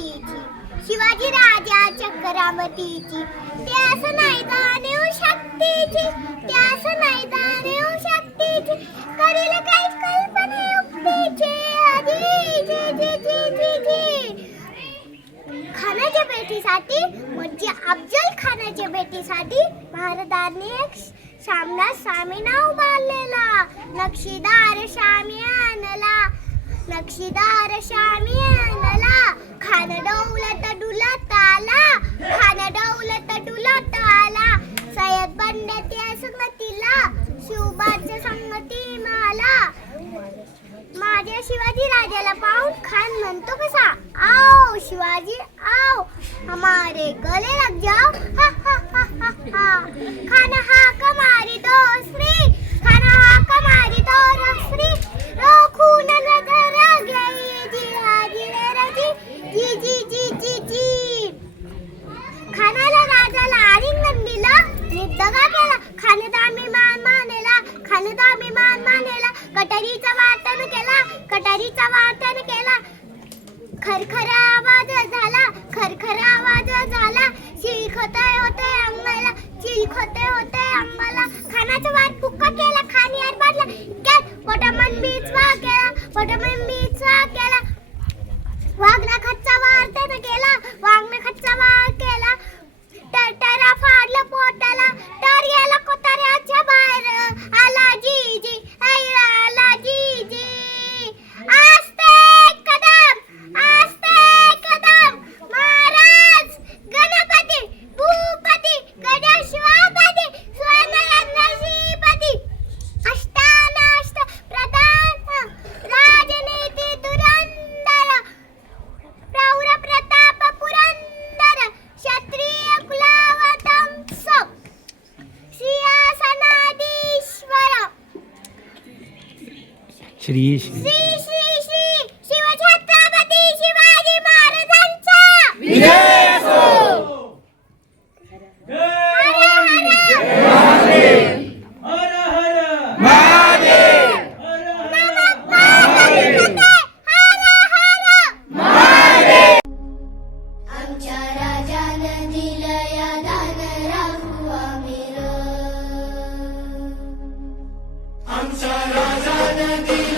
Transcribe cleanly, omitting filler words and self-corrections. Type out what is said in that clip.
करामतीची, शिवाजी राजाच्या करामतीची, त्यास नाही जाणीव शक्तीची, त्यास नाही जाणीव शक्तीची, करील काहीच कल्पना युक्तीची. खानाच्या भेटीसाठी म्हणजे अफजल खानाच्या भेटीसाठी महाराजांनी एक सामना उभारलेला. नक्षीदार शामियानला, नक्षीदार शामियानला, खान दौलत डुलत आला, खान दौलत डुलत आला. सय्यद बंड्याच्या संगतीला, शिवबाच्या संगती माला. माझ्या शिवाजी राजाला पाहून खान म्हणतो कसा, आओ शिवाजी आओ, हमारे गले लग जाओ. हा हा हा हा हा. खान हाक मारी दोस्री, खान हाक मारी दोस्री, खून नजर गई जिहाजी रजी, जी जी जी जी जी. खानाला राजाला आलिंगन दिलं, दगा केला. खानदामी मान मानेला, खानदामी मान मानेला. कटारीचा वाटण केला, कटारीचा वाटण केला. खरखरा आवाज झाला, खरखरा आवाज झाला. चिलखते होते अंगाला, चिलखते होते अंगाला. खानाचा वाट पुक्का केला, खान यार बाटला काय पटमन बीचवा केला, पटमन बीचवा केला. वाघना खच्चा वार केला, वाघने खच्चा वार केला. टरा फाडलं पोटाला, तर याला कोताऱ्याच्या बाहेर आला जी जी, आला जी जी. आस्ते कदम, आस्ते कदम, महाराज गणपती भूपती गणेशवापती स्वर्ण श्रीपती अष्टानाष्ट प्रधान राजनीती धुरंधर प्रौर प्रताप पुरंदर क्षत्रिय कुलावतंस सिंहासनाधीश्वर श्री श्री श्री श्री शिवछत्रपती शिवाजी महाराजांचा विजय असो. हर हर हर हर महादेव. नमः पार्वती हर हर महादेव. आमच्या राजानं दिलया दान राखू आम्ही र. आमच्या राजानं दिलं